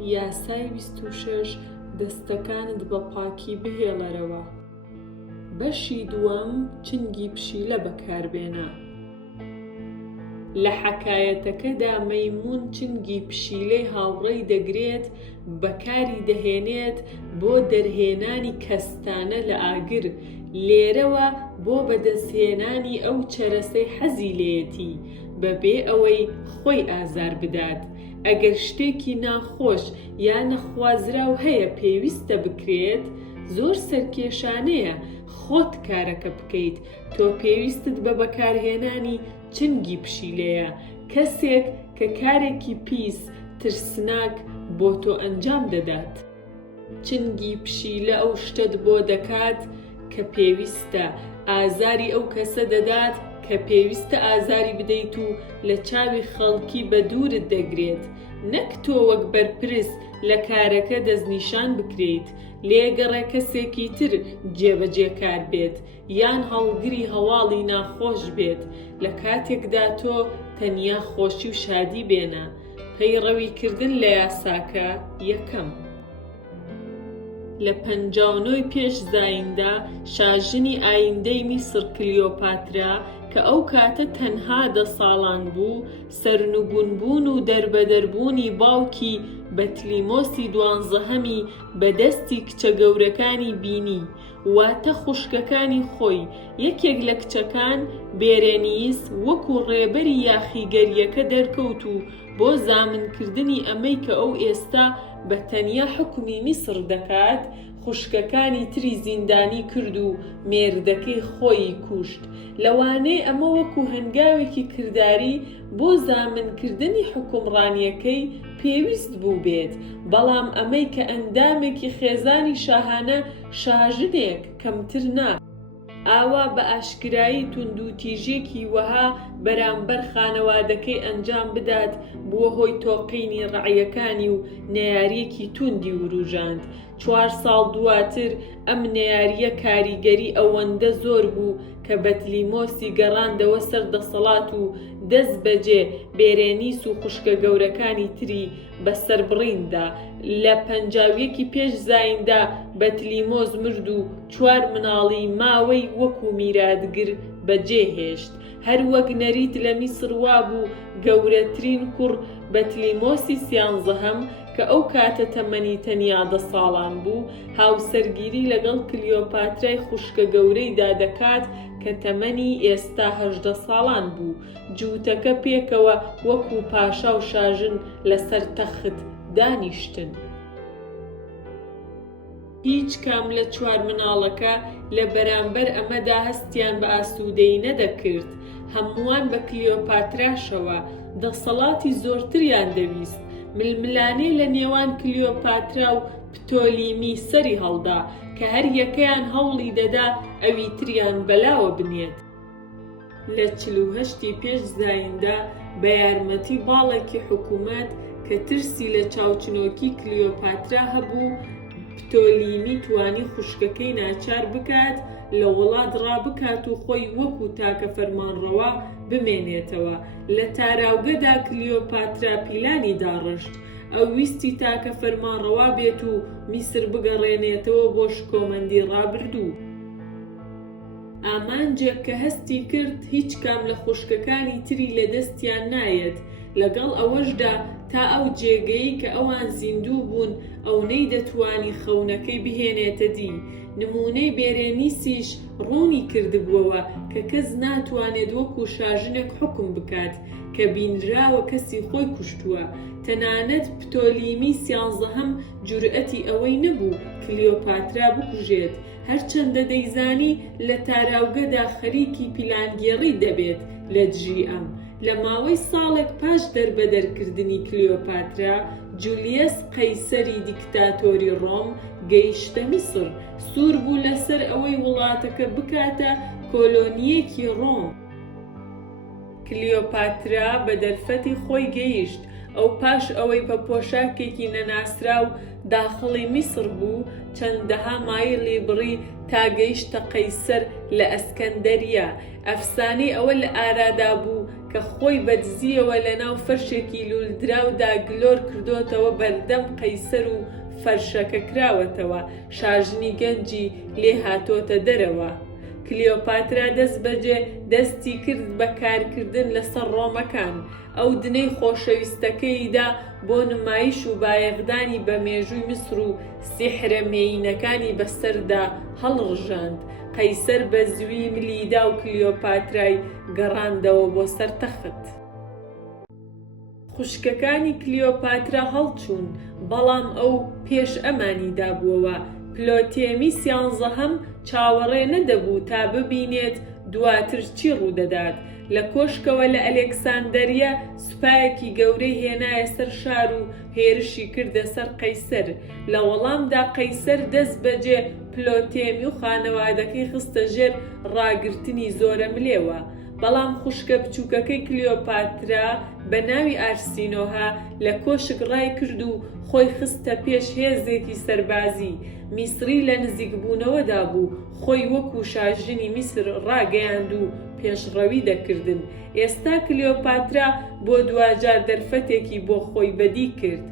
یاسای 26 دەستەکانت بە پاکی بهێڵەرەوە. بەشی دووەم چنگی پشیلە بەکاربێنە. لە حەکایەتەکەدا مەیموون چنگی پشیلەی هاوڕێی دەگرێت بەکاری دەهێنێت بۆ دەرهێنانی کەستانە لە ئاگر، لێرەوە بۆ بەدەستهێنانی ئەو چەرەسەی حەزی لێیەتی بەبێ ئەوەی خۆی ئازار بدات. ئەگەر شتێکی ناخۆش یان نەخوازراو هەیە پێویستە بکرێت، زۆر سەرکێشانەیە خۆت کارەکە بکەیت. تۆ پێویستت بە بەکارهێنانی چنگی پشیلەیە، کەسێک کە کارێکی پیس ترسناک بۆ تۆ ئەنجام دەدات. چنگی پشیلە ئەو شتت بۆ دەکات کە پێویستە، ئازاری ئەو کەسە دەدات کە پێویستە ئازاری بدەیت و لە چاوی خەڵکی بە دوورت دەگرێت، نەک تۆ وەک بەرپرس لە کارەکە دەستنیشان بکرێیت، لێگەڕێ کەسێکی تر جێبەجێکار بێت یان هەڵگری هەواڵی ناخۆش بێت، لە کاتێکدا تۆ تەنیا خۆشی و شادی بێنە. پەیڕەویکردن لە یاساکە یەکەم. لە 59 پێش زایندا شاژنی ئایندەی میسر کلیۆپاترا کە ئەو کاتە تەنها 10 ساڵان بوو، سەرنگونبوون و دەربەدەربوونی باوکی بەتلیمۆسی 12هەمی بەدەستی کچە گەورەکانی بینی، واتە خوشکەکانی خۆی. یەکێک لە کچەکان بێرێنیس وەکو ڕێبەری یاخیگەریەکە دەرکەوت و بۆ زامنکردنی ئەمەی کە ئەو ئێستا بە تەنیا حکومی میسر دەکات، خوشکەکانی تری زیندانی کرد و مێردەکەی خۆی کوشت. لەوانەیە ئەمە وەکو هەنگاوێکی کردداری بۆ زامنکردنی حکومڕانیەکەی پێویست بوو بێت، بەڵام ئەمەی کە ئەندامێکی خێزانی شاهانە شاژنێک کەمتر نا. ئاوا بە ئاشکرایی توندوتیژێکی وەها بەرامبەر خانەوادەکەی ئەنجام بدات بووە هۆی تۆقینی ڕەعیەکانی و نەیاریەکی توندی وروژاند. 4 ساڵ دواتر ئەم نەیاریە کاریگەری ئەوەندە زۆر بوو کە بەتلیمۆسی گەڕاندەوە سەر دەسەڵات و دەست بەجێ بێرێنیس و خوشکە گەورەکانی تری بەسەربڕیندا. لە 51 پێش زایندا بەتلیمۆس مرد و 4 مناڵی ماوەی وەکو میراتگر بەجێهێشت. هەر وەک نەریت لە میسر وابوو گەورەترین کوڕ بەتلیمۆسی 13هەم کە ئەو کاتە تەمەنی تەنیا 10 ساڵان بوو، هاوسەرگیری لەگەڵ کلیۆپاترای خوشکە گەورەیدا دەکات کە تەمەنی ئێستا 18 ساڵان بوو. جووتەکە پێکەوە وەکو پاشا و شاژن لەسەر تەخت دانیشتن. هیچ کام لە 4 مناڵەکە لە بەرامبەر ئەمەدا هەستیان بە ئاسوودەیی نەدەکرد. هەمووان بە کلیۆپاتراشەوە دەسەڵاتی زۆرتریان دەویست. ململانەی لە نێوان کلیۆپاترا و پتۆلیمی سەری هەڵدا کە هەر یەکەیان هەوڵی دەدا ئەوی تریان بەلاوە بنێت. لە 48 پێش زایندا بە یارمەتی باڵێکی حکوومەت کە ترسی لە چاوچنۆکی کلیۆپاترا هەبوو، پتۆلیمی توانی خوشکەکەی ناچار بکات لە وڵات ڕابکات و خۆی وەکو تاکە فەرمانڕەوا بمێنێتەوە. لە تاراوگەدا کلیۆپاترا پیلانی داڕشت. ئەو ویستی تاکە فەرمانڕەوا بێت و میسر بگەڕێنێتەوە بۆ شکۆمەندی ڕابردوو. ئامانجێک کە هەستی کرد هیچ کام لە خوشکەکانی تری لە دەستیان نایەت. لەگەڵ ئەوەشدا تا ئەو جێگەی کە ئەوان زیندوو بوون ئەوەی دەتوانی خەونەکەی بهێنێتە دی. نمونەی بێرێنیسیش ڕوونی کردبووەوە کە کەس ناتوانێت وەکو شاژنێک حکم بکات کە بینراوە کەسی خۆی کوشتووە. تەنانەت پتۆلیمی 13هەم جورئەتی ئەوەی نەبوو کلیۆپاترا بکوژێت، هەرچەندە دەیزانی لە تاراوگەدا خەریکی پیلانگێڕی دەبێت لە دژی ئەم. لە ماوەی ساڵێک پاش دەربەدەرکردنی کلیۆپاترا، جولیەس قەیسەری دیکتاتۆری ڕۆم گەیشتە میسر. سوور بوو لەسەر ئەوەی وڵاتەکە بکاتە کۆلۆنیەکی ڕۆم. کلیۆپاترا بە دەرفەتی خۆی گەیشت. ئەو پاش ئەوەی بە پۆشاکێکی نەناسرا و داخڵی میسر بوو، چەندەها مایلی بڕی تا گەیشتە قەیسەر لە ئەسکەندەریە. ئەفسانەی ئەوە لە ئارادا بوو کە خۆی بەدزیەوە لەناو فەرشێکی لولدراودا گلۆر کردوتەوە بەردەم قەیسەر و فەرشەکە کراوەتەوە، شاژنی گەنجی لێ هاتۆتە دەرەوە. کلیۆپاترا دەست بەجێ دەستی کرد بە کارکردن لەسەر ڕۆمەکان. ئەو دنەی خۆشەویستەکەیدا بۆ نمایش و بایەغدانی بە مێژووی میسر و سیحرە مێینەکانی بەسەردا هەڵڕژاند. قەیسەر بە زووی ملیدا و کلیۆپاترای گەڕاندەوە بۆ سەر تەخت. خوشکەکانی کلیۆپاترا هەڵچوون، بەڵام ئەو پێش ئەمانیدا بووەوە. پلۆتێمی 11 چاوەڕێ نەدەبوو تا ببینێت دواتر چی ڕوودەدات. لە کۆشکەوە لە ئەلێکساندەریە سوپایەکی گەورەی هێنایە سەر شار و هێرشی کردە سەر قەیسەر. لە وەڵامدا قەیسەر دەست بەجێ پلۆتێمی و خانەوادەکەی خستە ژێر ڕاگرتنی زۆرە ملێوە. بەڵام خوشکە بچووکەکەی کلیۆپاترا بە ناوی ئارسینۆها لە کۆشک ڕای کرد و خۆی خستە پێش هێزێکی سەربازی. میسری لە نزیکبوونەوەدا بوو، خۆی وەکو شاژنی میسر ڕاگەیاند و پێشڕەوی دەکردن. ئێستا کلیۆپاترا بۆ دوجار دەرفەتێکی بۆ خۆی بەدی کرد.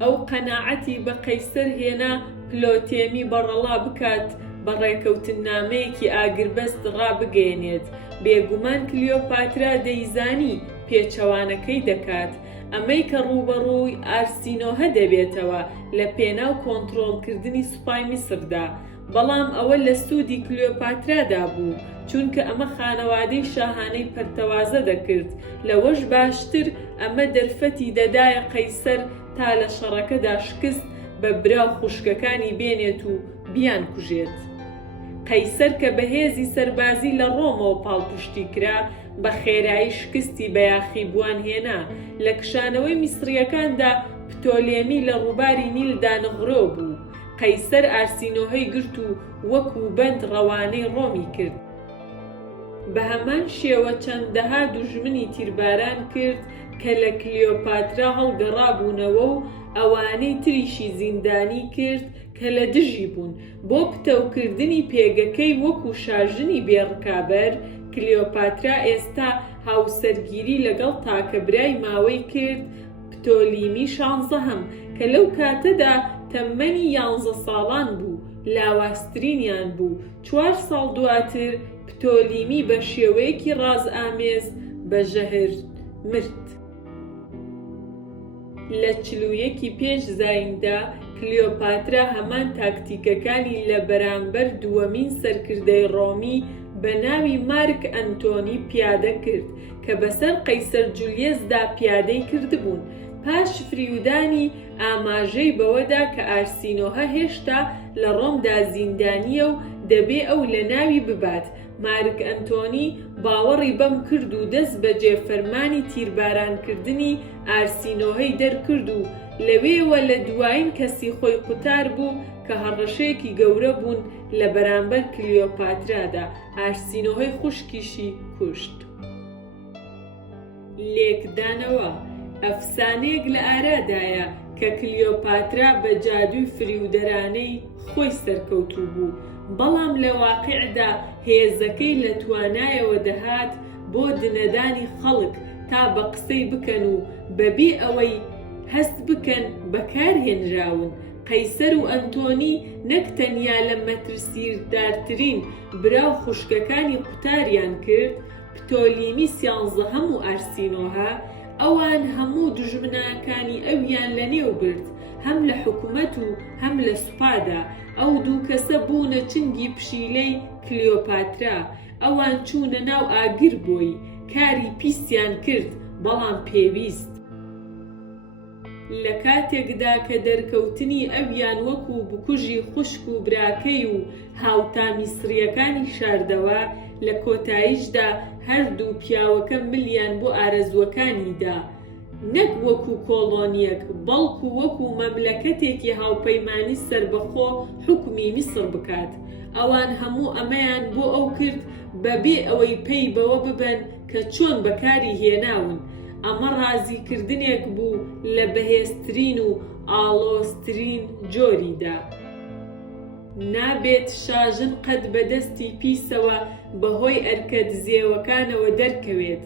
ئەو قەناعەتی بە قەیسەر هێنا پلۆتێمی بەڕەڵا بکات بە ڕێکەوتنامەیەکی ئاگربەست ڕابگەێنێت. بێگومان کلیۆپاترا دەیزانی پێچەوانەکەی دەکات، ئەمەی کە ڕوبەڕووی ئارسینۆها دەبێتەوە لە پێناو کۆنتڕۆڵکردنی سوپای میسردا. بەڵام ئەوە لە سوودی کلیۆپاترادا بوو، چونکە ئەمە خانەوادەی شاهانەی پەرتەوازە دەکرد. لەوەش باشتر ئەمە دەرفەتی دەدایە قەیسەر تا لە شەڕەکەدا شکست بە براو خوشکەکانی بێنێت و بیان کوژێت. قەیسەر کە بەهێزی سەربازی لە ڕۆمەوە پاڵپشتی کرا، بە خێرایی شکستی بە یاخیبوان هێنا. لە کشانەوەی میسریەکاندا پتۆلێمی لە ڕووباری نیلدا نەغرۆ بوو. قەیسەر ئارسینۆهەی گرت و وەکو بەند ڕەوانەی ڕۆمی کرد. بە هەمان شێوە چەندەها دوژمنی تیرباران کرد کە لە کلیۆپاترا هەڵگەڕابوونەوە و ئەوانەی تریشی زیندانی کرد کە لە دژی بوون. بۆ پتەوکردنی پێگەکەی وەکو شاژنی بێڕکابەر، کلیۆپاترا ئێستا هاوسەرگیری لەگەڵ تاکەبرای ماوەی کرد، پتۆلیمی 16 کە لەو کاتەدا تەمەنی 11 ساڵان بوو، لاواسترینیان بوو. 4 ساڵ دواتر پتۆلیمی بە شێوەیەکی ڕازئامێز بە ژەهر مرد. لە 41 پێش زایندا کلیۆپاترا هەمان تاکتیکەکانی لە بەرامبەر دووەمین سەرکردەی ڕۆمی بە ناوی مارک ئەنتۆنی پیادە کرد کە بەسەر قەیسەر جولیەسدا پیادەی کردبوون. پاش فریودانی ئاماژەی بەوەدا کە ئارسینۆها هێشتا لە ڕۆمدا زیندانیە و دەبێ ئەو لە ناوی ببات. مارک ئەنتۆنی باوەڕی بەم کرد و دەست بەجێ فەرمانی تیربارانکردنی ئارسینۆهەی دەرکرد و لەوێوە لە دوایین کەسی خۆی قوتار بوو کە هەڕەشەیەکی گەورە بوون لە بەرامبەر کلیۆپاترادا. ئارسینۆهەی خوشکیشی کوشت. لێکدانەوە ئەفسانەیەک لە ئارادایە کە کلیۆپاترا بە جادووی فریودەرانەی خۆی سەرکەوتوو بوو، بەڵام لە واقعدا هێزەکەی لە توانایەوە دەهات بۆ دنەدانی خەڵک تا بە قسەی بکەن و بەبێ ئەوەی هەست بکەن بەکارهێنراون. قەیسەر و ئەنتۆنی نەک تەنیا لە مەترسیدارترین براو خوشکەکانی قوتاریان کرد، پتۆلیمی 11 و ئارسینۆها، ئەوان هەموو دژمناکانی ئەویان لە نێو برد، هەم لە حکومەت و هەم لە سوپادا. ئەو دوو کەسە بوونە چنگی پشیلەی کلیۆپاترا. ئەوان چوونە ناو ئاگر بۆی، کاری پیسیان کرد، بەڵام پێویست. لە کاتێکدا کە دەرکەوتنی ئەویان وەکو بکوژی خوشک و براکەی و هاوتا میسریەکانی شاردەوە، لە کۆتاییشدا هەردوو پیاوەکە ملیان بۆ ئارەزوەکانیدا، نەک وەکو کۆڵۆنیەک، بەڵکو وەکو مەملەکەتێکی هاوپەیمانی سربەخۆ حکومی میسر بکات. ئەوان هەموو ئەمەیان بۆ ئەو کرد بەبێ ئەوەی پێی بەوە ببەن کە چۆن بەکاری هێناون. ئەمە ڕازیکردنێک بوو لە بەهێزترین و ئاڵۆزترین جۆریدا. نابێت شاژن قەت بەدەستی پیسەوە بەهۆی ئەرکە دزێوەکانەوە دەرکەوێت.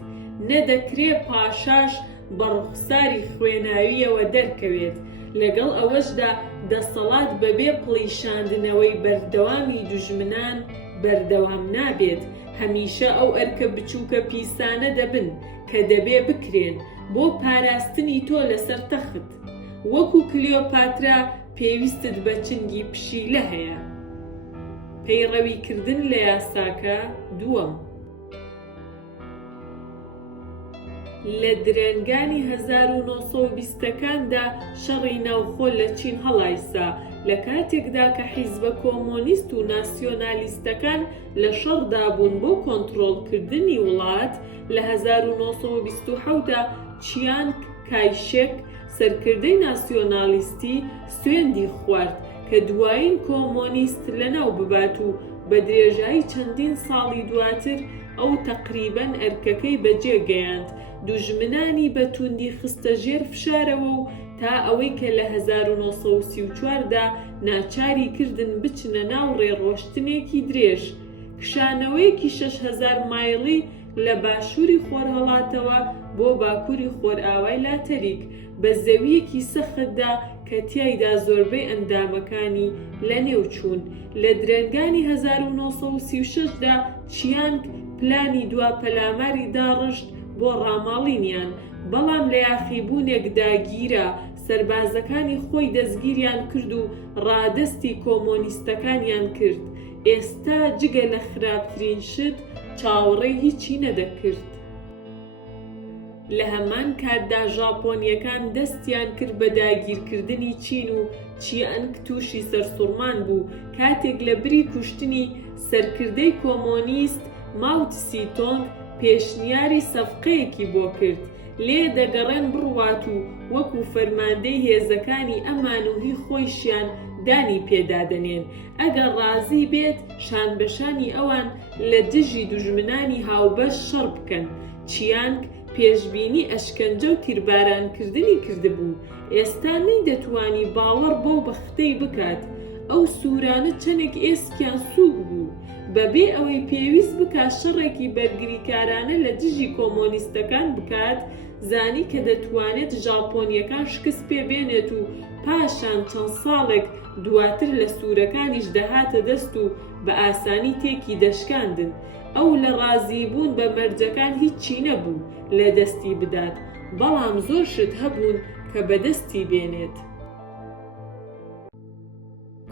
نەدەکرێ پاشاش بە ڕوخساری خوێناویەوە دەرکەوێت. لەگەڵ ئەوەشدا دەسەڵات بەبێ پڵیشاندنەوەی بەردەوامی دوژمنان بەردەوام نابێت. هەمیشە ئەو ئەرکە بچووکە پیسانە دەبن کە دەبێ بکرێن بۆ پاراستنی تۆ لەسەر تەخت. وەکو کلیۆپاترا پێویستت بە چنگی پشیلە هەیە. پەیڕەویکردن لە یاساکە دووەم. لە درێنگانی 1920ەکاندا شەڕی ناوخۆ لە چین هەڵایسا لە کاتێکدا کە حیزبە کۆمۆنیست و ناسیۆنالیستەکان لە شەڕدا بوون بۆ کۆنتڕۆڵکردنی وڵات. لە 1927دا چیانگ کایشێک سەرکردەی ناسیۆنالیستی سوێندی خوارد کە دوایین کۆمۆنیست لەناو ببات و بە درێژایی چەندین ساڵی دواتر ئەو تەقریبەن ئەرکەکەی بەجێگەیاند. دوژمنانی بە توندی خستە ژێر فشارەوە و تا ئەوەی کە لە 1934دا ناچاری کردن بچنە ناو ڕێڕۆشتنێکی درێژ. کشانەوەیەکی 6,000 مایڵی لە باشووری خۆرهەڵاتەوە بۆ باکووری خۆرئاوای لاتەریک بە زەویەکی سەختدا کە تیایدا زۆربەی ئەندامەکانی لە نێو چوون. لە درێنگانی 1936دا چیانگ پلانی دواپەلاماری داڕشت بۆ ڕاماڵینیان، بەڵام لە یاخیبوونێکدا گیرە سەربازەکانی خۆی دەستگیریان کرد و ڕادەستی کۆمۆنیستەکانیان کرد. ئێستا جگە لە خراپترین شت چاوەڕێی هیچی نەدەکرد. لە هەمان کاتدا ژاپۆنیەکان دەستیان کرد بە داگیرکردنی چین و چیانگ تووشی سەرسوڕمان بوو. کاتێک لە بری کوشتنی سەرکردەی کۆمۆنیست ماو تسی تۆنگ پێشنیاری سەفقەیەکی بۆ کرد، لێ دەگەڕێن بڕوات و وەکو فەرماندەی هێزەکانی ئەمانوهی خۆیشیان دانی پێدادەنێن. ئەگەر ڕازی بێت شانبەشانی ئەوان لە دژی دوژمنانی هاوبەش شەڕ بکەن. چیانگ پێشبینی ئەشکەنجە و تیربارانکردنی کردبوو. ئێستا نەیدەتوانی باوەڕ بەو بەختەی بکات. ئەو سوورانە چەندێک ئێسکیان سووک بوو. بەبێ ئەوەی پێویست بکات شەڕێکی بەرگریکارانە لە دژی کۆمۆنیستەکان بکات، زانی کە دەتوانێت ژاپۆنیەکان شکست پێبێنێت و پاشان چەند ساڵێک دواتر لە سوورەکانیش دەهاتە دەست و بە ئاسانی تێکی دەشکاندن. ئەو لە ڕازیبوون بە مەرجەکان هیچی نەبوو لە دەستی بدات، بەڵام زۆر شت هەبوون کە بەدەستی بێنێت.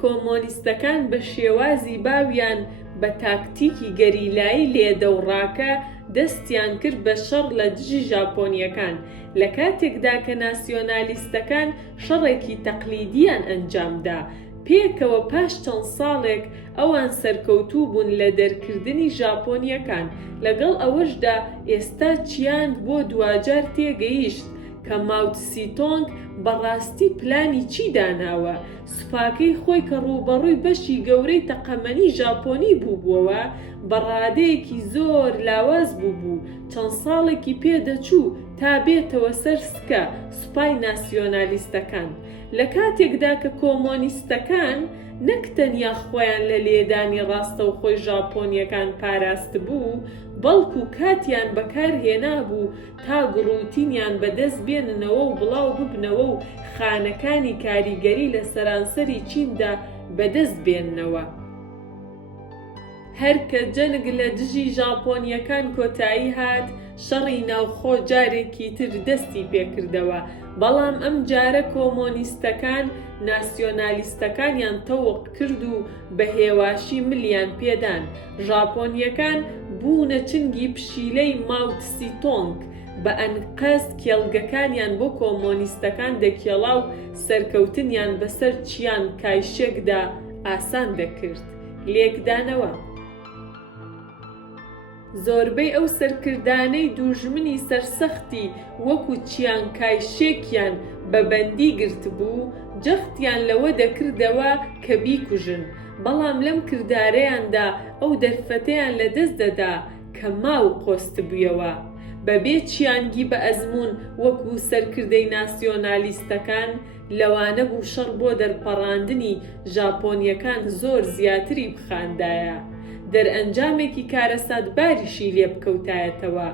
کۆمۆنیستەکان بە شێوازی باویان بە تاکتیکی گەریلایی لێدەوڕاکە دەستیان کرد بە شەڕ لە دژی ژاپۆنیەکان، لە کاتێکدا کە ناسیۆنالیستەکان شەڕێکی تەقلیدیان ئەنجامدا. پێکەوە پاش چەند ساڵێک ئەوان سەرکەوتوو بوون لە دەرکردنی ژاپۆنیەکان. لەگەڵ ئەوەشدا ئێستا چیانگ بۆ دوجار تێگەیشت کە ماو تسی تۆنگ بەڕاستی پلانی چی داناوە. سوپاکەی خۆی کە ڕووبەڕووی بەشی گەورەی تەقەمەنی ژاپۆنی بووبووەوە بە ڕادەیەکی زۆر لاواز بوو. چەند ساڵێکی پێدەچوو تا بێتەوە سەر سکە سوپای ناسیۆنالیستەکان. لە کاتێکدا کە کۆمۆنیستەکان نەک تەنیا خۆیان لە لێدانی ڕاستەوخۆی ژاپۆنیەکان پاراست بوو، بەڵکو کاتیان بەکارهێنا بوو تا گڕوتینیان بەدەست بێننەوە و بڵاو ببنەوە و خانەکانی کاریگەری لە سەرانسەری چیندا بەدەست بێننەوە. هەرکە جەنگ لە دژی ژاپۆنیەکان کۆتایی هات، شەڕی ناوخۆ جارێکی تر دەستی پێکردەوە، بەڵام ئەم جارە کۆمۆنیستەکان ناسیۆنالیستەکانیان تەوق کرد و بە هێواشی ملیان پێدان. ژاپۆنیەکان بوونە چنگی پشیلەی ماو تسی تۆنگ، بە ئەنقەست کێڵگەکانیان بۆ کۆمۆنیستەکان دەکێڵا و سەرکەوتنیان بەسەر چیانگ کایشێکدا ئاسان دەکرد. لێکدانەوە زۆربەی ئەو سەرکردانەی دوژمنی سەرسەختی وەکو چیانگ کایشێکیان بە بەندی گرت بوو، جەختیان لەوە دەکردەوە کە بیکوژن، بەڵام لەم کردارەیاندا ئەو دەرفەتەیان لەدەست دەدا کە ماو قۆست بوویەوە. بەبێ چیانگی بە ئەزموون وەکو سەرکردەی ناسیۆنالیستەکان، لەوانە بوو شەڕ بۆ دەرپەڕاندنی ژاپۆنیەکان زۆر زیاتری بخاندایە، دەرئەنجامێکی کارەساتباریشی لێ بکەوتایەتەوە.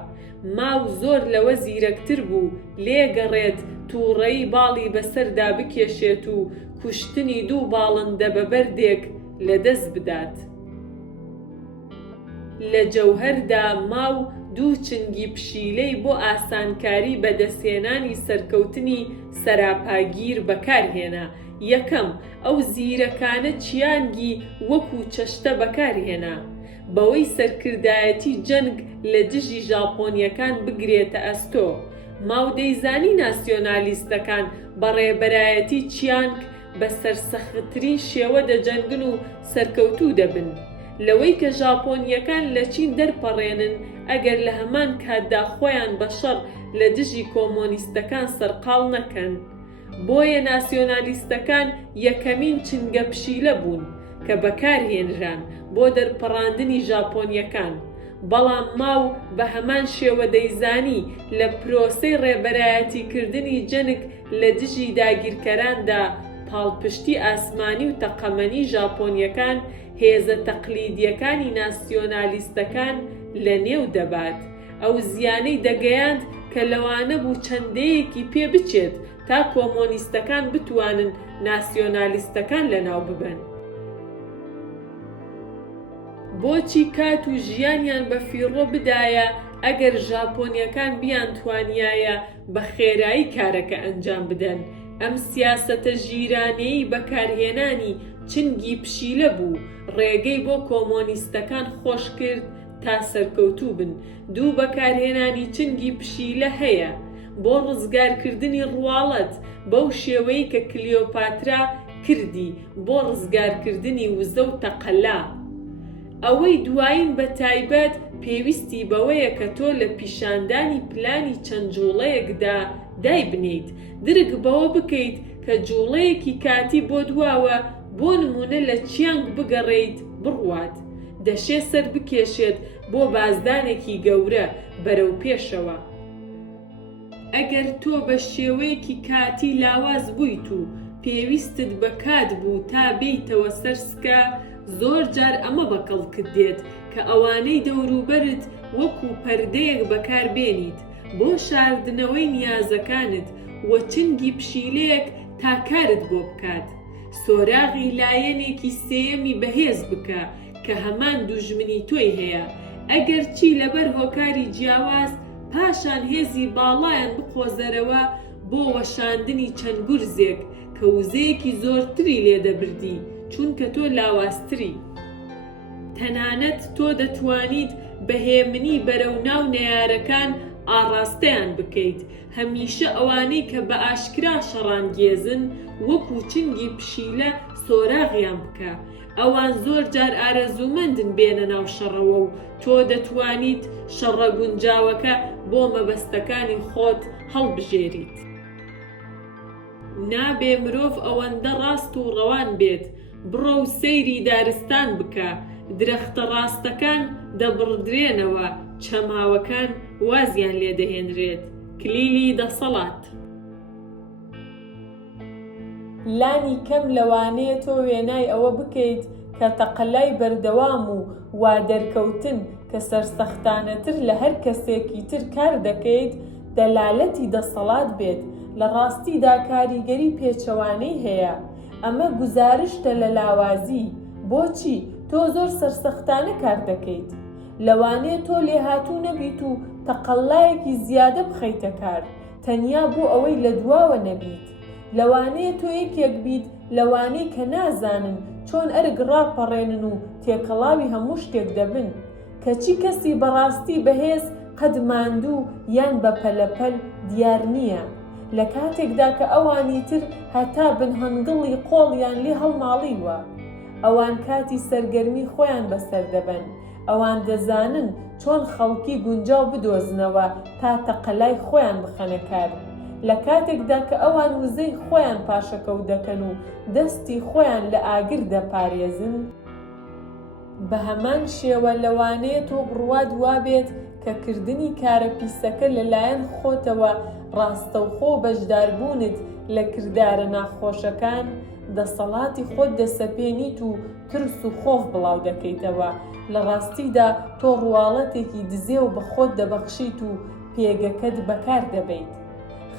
ماو زۆر لەوە زیرەکتر بوو لێگەڕێت تووڕەی باڵی بەسەردا بکێشێت و کوشتنی دوو باڵندە بە بەردێک لەدەست بدات. لە جەوهەردا ماو دوو چنگی پشیلەی بۆ ئاسانکاری بەدەستهێنانی سەرکەوتنی سەراپاگیر بەکارهێنا. یەکەم، ئەو زیرەکانە چیانگی وەکو چەشتە بەکارهێنا بەوەی سەرکردایەتی جەنگ لە دژی ژاپۆنیەکان بگرێتە ئەستۆ. ماو دەیزانی ناسیۆنالیستەکان بەڕێبەرایەتی چیانگ بە سەرسەختترین شێوە دەجەنگن و سەرکەوتوو دەبن لەوەی کە ژاپۆنیەکان لە چین دەرپەڕێنن ئەگەر لە هەمان کاتدا خۆیان بەشەڕ لە دژی کۆمۆنیستەکان سەرقاڵ نەکەن. بۆیە ناسیۆنالیستەکان یەکەمین چنگە پشیلە بوون کە بەکارهێنران بۆ دەرپەڕاندنی ژاپۆنیەکان. بەڵام ماو بە هەمان شێوە دەیزانی لە پرۆسەی ڕێبەرایەتیکردنی جەنگ لە دژی داگیرکەراندا پاڵپشتی ئاسمانی و تەقەمەنی ژاپۆنیەکان هێزە تەقلیدیەکانی ناسیۆنالیستەکان لە نێو دەبات. ئەو زیانەی دەگەیاند کە لەوانە بوو چەندەیەکی پێ بچێت تا کۆمۆنیستەکان بتوانن ناسیۆنالیستەکان لەناو ببەن. بۆچی کات و ژیانیان بە فیڕۆ بدایە ئەگەر ژاپۆنیەکان بیانتوانیایە بە خێرایی کارەکە ئەنجام بدەن. ئەم سیاسەتە ژیرانەیی بەکارهێنانی چنگی پشیلە بوو ڕێگەی بۆ کۆمۆنیستەکان خۆش کرد تا سەرکەوتوو بن. دوو بەکارهێنانی چنگی پشیلە هەیە بۆ ڕزگارکردنی ڕواڵەت بەو شێوەی کە کلیۆپاترا کردی بۆ ڕزگارکردنی وزە و تەقەلا. ئەوەی دوایین بە تایبەت پێویستی بەوەیە کە تۆ لە پیشاندانی پلانی چەند جوڵەیەکدا دای بنیت درک بەوە بکەیت کە جوڵەیەکی کاتی بۆ دواوە بۆ نمونە لە چیانگ بگەڕێیت بڕوات دەشێ سەر بکێشێت بۆ بازدانێکی گەورە بەرەو پێشەوە. ئەگەر تۆ بە شێوەیەکی کاتی لاواز بوویت و پێویستت بە کات بوو تا بیتەوە سەر سکە، زۆر جار ئەمە بەکەڵکت دێت کە ئەوانەی دەوروبەرت وەکو پەردەیەک بەکاربێنیت بۆ شاردنەوەی نیازەکانت وە چنگی پشیلەیەک تا کارت بۆ بکات. سۆراغی لایەنێکی سێیەمی بەهێز بکە کە هەمان دوژمنی تۆی هەیە. ئەگەر چی لەبەر هۆکاری جیاواز پاشان هێزی باڵایان بقۆزەرەوە بۆ وەشاندنی چەند گورزێک کە وزەیەکی زۆرتری لێدەبردی چونکە تۆ لاوازتری. تەنانەت تۆ دەتوانیت بەهێمنی بەرەو ناو نەیارەکان ئاڕاستەیان بکەیت. هەمیشە ئەوانەی کە بە ئاشکرا شەڕانگێزن وەکو چنگی پشیلە سۆراغیان بکە. ئەوان زۆر جار ئارەزومەندن بێنە ناو شەڕەوە و تۆ دەتوانیت شەڕە گونجاوەکە بۆ مەبەستەکانی خۆت هەڵبژێریت. نابێ مرۆڤ ئەوەندە ڕاست و ڕەوان بێت. بڕۆ و سەیری دارستان بکە. درەختە ڕاستەکان دەبڕدرێنەوە، چەماوەکان وازیان لێدەهێنرێت. کلیلی دەسەڵات. لانی کەم لەوانەیە تۆ وێنای ئەوە بکەیت کە تەقەلای بەردەوام و وا دەرکەوتن کە سەرسەختانەتر لە هەر کەسێکی تر کار دەکەیت دەلالەتی دەسەڵات بێت. لە ڕاستیدا کاریگەری پێچەوانەی هەیە. ئەمە گوزارشتە لە لاوازی. بۆچی؟ تۆ زۆر سەرسەختانە کار دەکەیت. لەوانەیە تۆ لێهاتوو نەبیت و تەقەڵایەکی زیادە بخەیتە کار تەنیا بۆ ئەوەی لە دواوە نەبیت. لەوانەیە تۆ یەکێک بیت لەوانەی کە نازانن چۆن ئەرگ ڕاپەڕێنن و تێکەڵاوی هەموو شتێک دەبن. کەچی کەسی بەڕاستی بەهێز قەد ماندوو یان بە پەلەپەل دیار نییە. لە کاتێکدا کە ئەوانی تر هەتا بنهەنگڵی قۆڵیان لێ هەڵماڵیوە. ئەوان کاتی سەرگەرمی خۆیان بەسەر دەبەن. ئەوان دەزانن چۆن خەڵکی گونجاو بدۆزنەوە تا تەقەلای خۆیان بخەنە کار. لە کاتێکدا کە ئەوان وزەی خۆیان پاشەکەوت دەکەن و دەستی خۆیان لە ئاگر دەپارێزن، بە هەمان شێوە لەوانەیە تۆ بڕوات وابێت کە کردنی کارە پیسەکە لەلایەن خۆتەوە ڕاستەوخۆ بەشداربوونت لە کردارە ناخۆشەکان دەسەڵاتی خۆت دەسەپێنیت و ترس و خۆف بڵاو دەکەیتەوە. لە ڕاستیدا تۆ ڕواڵەتێکی دزێ و بە خۆت دەبەخشیت و پێگەکەت بەکار دەبیت.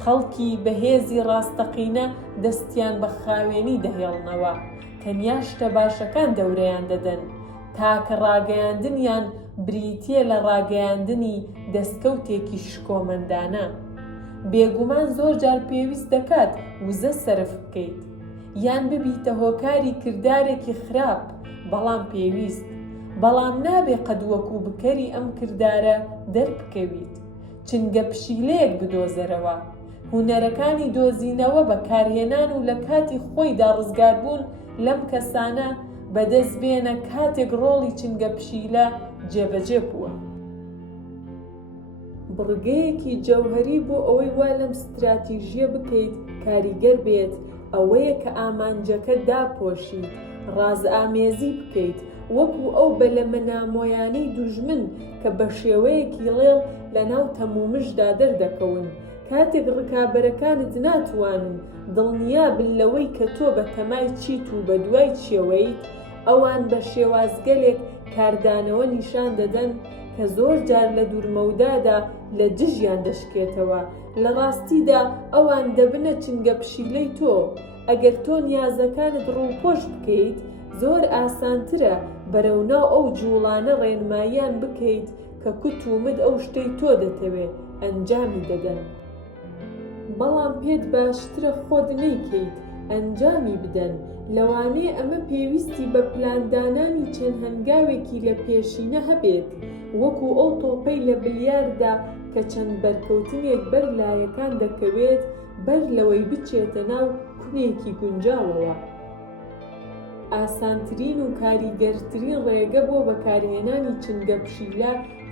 خەڵکی بەهێزی ڕاستەقینە دەستیان بە خاوێنی دەهێڵنەوە، تەنیا شتە باشەکان دەورەیان دەدەن، تاکە ڕاگەیاندنیان بریتیە لە ڕاگەیاندنی دەستکەوتێکی شکۆمەندانە. بێگومان زۆر جار پێویست دەکات وزە سەرف بکەیت، یان ببیتە هۆکاری کردارێکی خراپ، بەڵام نابێ قەد وەکو بکەری ئەم کردارە دەربکەویت، چنگە پشیلەیەک بدۆزەرەوە. هونەرەکانی دۆزینەوە بەکارهێنان و لە کاتی خۆیدا ڕزگاربوون لەم کەسانە بەدەست بێنە کاتێک ڕۆڵی چنگە پشیلە جێبەجێ بووە. بڕگەیەکی جەوهەری بۆ ئەوەی وا لەم ستراتیژیە بکەیت کاریگەر بێت ئەوەیە کە ئامانجەکە داپۆشیت، ڕازئامێزی بکەیت وەکو ئەو بەلەمە نامۆیانەی دوژمن کە بە شێوەیەکی ڵێڵ لە ناو تەمومشدا دەردەکەون. کاتێک ڕکابەرەکانت ناتوانن دڵنیابن لەوەی کە تۆ بە تەمای چیت و بە دوای چێوەیت، ئەوان بە شێوازگەلێک کاردانەوە نیشان دەدەن کە زۆر جار لە دوورمەودادا لە دژیان دەشکێتەوە. لە ڕاستیدا ئەوان دەبنە چنگە پشیلەی تۆ. ئەگەر تۆ نیازەکانت ڕووپۆش بکەیت، زۆر ئاسانترە بەرەوناو ئەو جوڵانە ڕێنماییان بکەیت کە کوتومت ئەو شتەی تۆ دەتەوێت ئەنجامی دەدەن. بەڵام پێت باشترە خۆت نەیکەیت ئەنجامی بدەن. لەوانەیە ئەمە پێویستی بە پلاندانانی چەند هەنگاوێکی لە پێشینە هەبێت، وەکو ئەو تۆپەی لە بلیاردا کە چەند بەرکەوتنێک بەر لایەکان دەکەوێت بەر لەوەی بچێتە ناو کونێکی گونجاوەوە. ئاسانترین و کاریگەرترین ڕێگە بۆ بەکارهێنانی چنگە پشیلە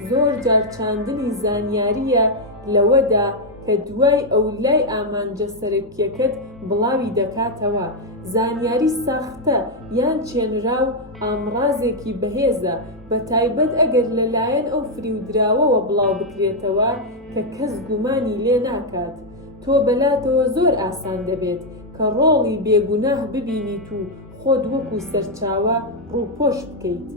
زۆر جار چاندنی زانیاریە لەوەدا کە دوای ئەو لای ئامانجە سەرەکیەکەت بڵاوی دەکاتەوە. زانیاری ساختە یان چێنراو ئامڕازێکی بەهێزە، بە تایبەت ئەگەر لەلایەن ئەو فریودراوەوە بڵاو بکرێتەوە کە کەس گومانی لێ ناکات. تۆ بەلاتەوە زۆر ئاسان دەبێت کە ڕۆڵی بێگوناه ببینیت و خۆت وەکو سەرچاوە ڕووپۆش بکەیت.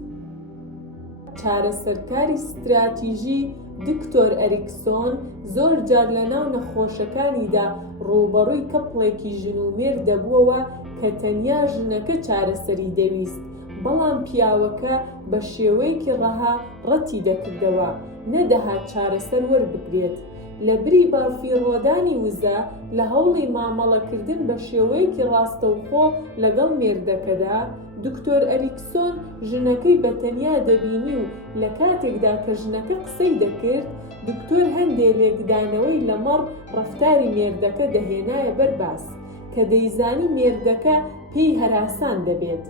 چارەسەرکاری ستراتیژی دکتۆر ئەریکسۆن زۆر جار لە ناو نەخۆشەکانیدا ڕووبەڕووی کەپڵێکی ژنومێر دەبووەوە کە تەنیا ژنەکە چارەسەری دەویست، بەڵام پیاوەکە بە شێوەیەکی ڕەها ڕەتی دەکردەوە، نەدەهات چارەسەر وەربگرێت. لە بری بارفیڕۆدانی وزە لە هەوڵی مامەڵەکردن بە شێوەیەکی ڕاستەوخۆ لەگەڵ مێردەکەدا، دکتۆر ئەریکسۆن ژنەکەی بە تەنیا دەبینی و لە کاتێکدا کە ژنەکە قسەی دەکرد، دکتۆر هەندێک لێکدانەوەی لەمەڕ ڕەفتاری مێردەکە دەهێنایە بەرباس کە دەیزانی مێردەکە پێی هەراسان دەبێت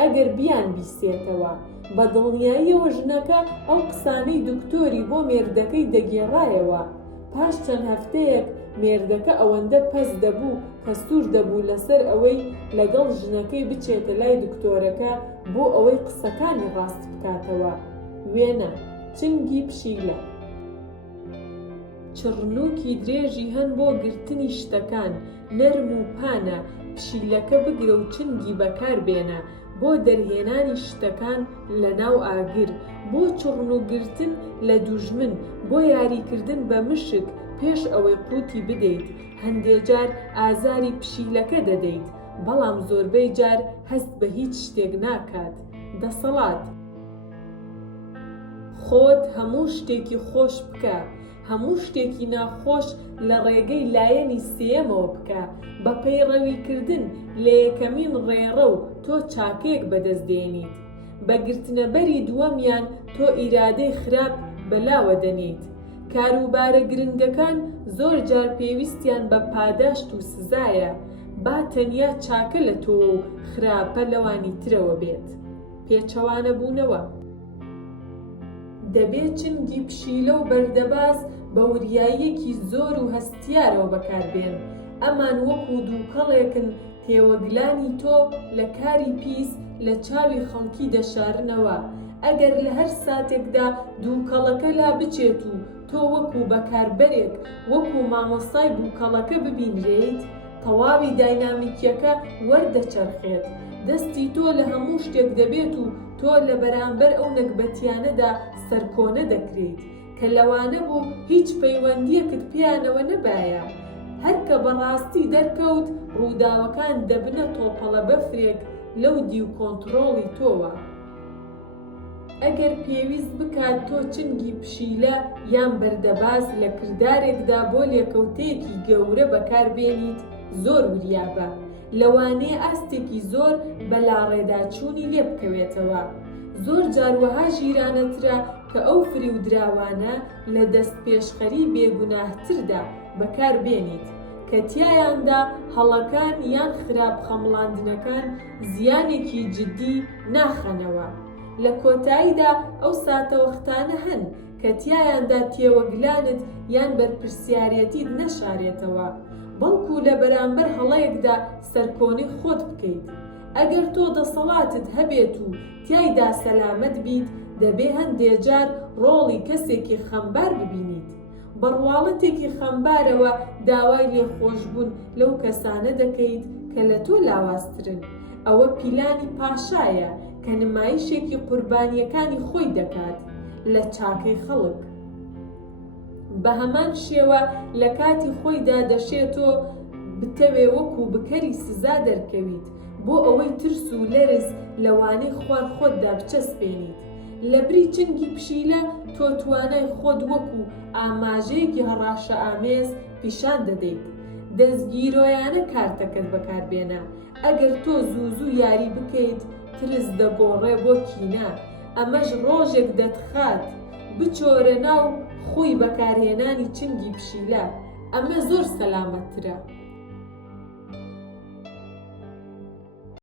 ئەگەر بیان بیستێتەوە. بە دڵنیاییەوە ژنەکە ئەو قسانەی دکتۆری بۆ مێردەکەی دەگێڕایەوە. پاش چەند هەفتەیەک مێردەکە ئەوەندە پەس دەبوو کە سوور دەبوو لەسەر ئەوەی لەگەڵ ژنەکەی بچێتە لای دکتۆرەکە بۆ ئەوەی قسەکانی ڕاست بکاتەوە. وێنە چنگی پشیلە. چڕنووکی درێژی هەن بۆ گرتنی شتەکان، نەرم و پانە، پشیلەکە بگرە و چنگی بەکار بێنە بۆ دەرهێنانی شتەکان لە ناو ئاگر، بۆ چڕنووگرتن لە دوژمن، بۆ یاریکردن بە مشک پێش ئەوەی قوتی بدەیت. هەندێک جار ئازاری پشیلەکە دەدەیت، بەڵام زۆربەی جار هەست بە هیچ شتێک ناکات. دەسەڵات خۆت هەموو شتێکی خۆش بکە، هەموو شتێکی ناخۆش لە ڕێگەی لایەنی سێیەمەوە بکە. بە پەیڕەویکردن لە یەکەمین ڕێڕە و تۆ چاکەیەک بەدەستدێنیت، بە گرتنەبەری دووەمیان تۆ ئیرادەی خراپ بەلاوە دەنیت. کاروبارە گرنگەکان زۆر جار پێویستیان بە پاداشت و سزایە، با تەنیا چاکە لە تۆ و خراپە لەوانی ترەوە بێت. پێچەوانە بوونەوە دەبێت چنگی پشیلە و بەردەباز بە وریاییەکی زۆر و هەستیارەوە بەکاربێن. ئەمان وەکو دووکەڵێکن تێوەگلانی تۆ لە کاری پیس لە چاوی خەڵکی دەشارنەوە. ئەگەر لە هەر ساتێکدا دووکەڵەکە لا بچێت و تۆ وەکو بەکاربەرێک وەکو مامۆستای بووکەڵەکە ببینرێیت، تەواوی داینامیکیەکە وەردەچەرخێت. دەستی تۆ لە هەموو شتێک دەبێت و تۆ لە بەرامبەر ئەو نەکبەتیانەدا سەرکۆنە دەکرێت کە لەوانە بوو هیچ پەیوەندیەکت پێیانەوە نەبایە. هەرکە بەڕاستی دەرکەوت ڕووداوەکان دەبنە تۆپەڵە بەفرێک لەو دی و کۆنتڕۆڵی تۆوە. ئەگەر پێویست بکات تۆ چنگی پشیلە یان بەردەباز لە کردارێکدا بۆ لێکەوتەیەکی گەورە بەکاربێنیت، زۆر وریابە، لەوانەیە ئاستێکی زۆر بەلاڕێداچوونی لێ بکەوێتەوە. زۆر جاروەها ژیرانەترە کە ئەو فریودراوانە لە دەست پێشخەری بێگوناهتردا بەکاربێنیت کە تیایاندا هەڵەکان یان خراپ خەمڵاندنەکان زیانێکی جددی ناخەنەوە. لە کۆتاییدا ئەو ساتەوەختانە هەن کە تیایاندا تێوەگلانت یان بەرپرسیارەتیت نەشارێتەوە، بەڵکو لە بەرامبەر هەڵەیەکدا سەرکۆنی خۆت بکەیت. ئەگەر تۆ دەسەڵاتت هەبێت و تیایدا سەلامەت بیت، دەبێ هەندێک جار ڕۆڵی کەسێکی خەمبار ببینیت. بەڕواڵەتێکی خەمبارەوە داوای لێخۆشبوون لەو کەسانە دەکەیت کە لە تۆ لاوازترن. ئەوە پیلانی پاشایە کە نمایشێکی قوربانیەکانی خۆی دەکات لە چاکەی خەڵک. بە هەمان شێوە لە کاتی خۆیدا دەشێتۆ بتەوێ وەکو بکەری سزا دەرکەویت بۆ ئەوەی ترس و لەرز لەوانەی خوار خۆتدا بچەسپێنیت. لە بری چنگی پشیلە تۆ توانای خۆت وەکو ئاماژەیەکی هەڕاشە ئامێز پیشان دەدەیت. دەستگیرۆیانە کارتەکەت بەکاربێنە. ئەگەر تۆ زوو یاری بکەیت، ترس دەگۆڕێ بۆ کینە، ئەمەش ڕۆژێک دەتخات بچۆرە ناو خۆی بەکارهێنانی چنگی پشیلە. ئەمە زۆر سەلامەتترە.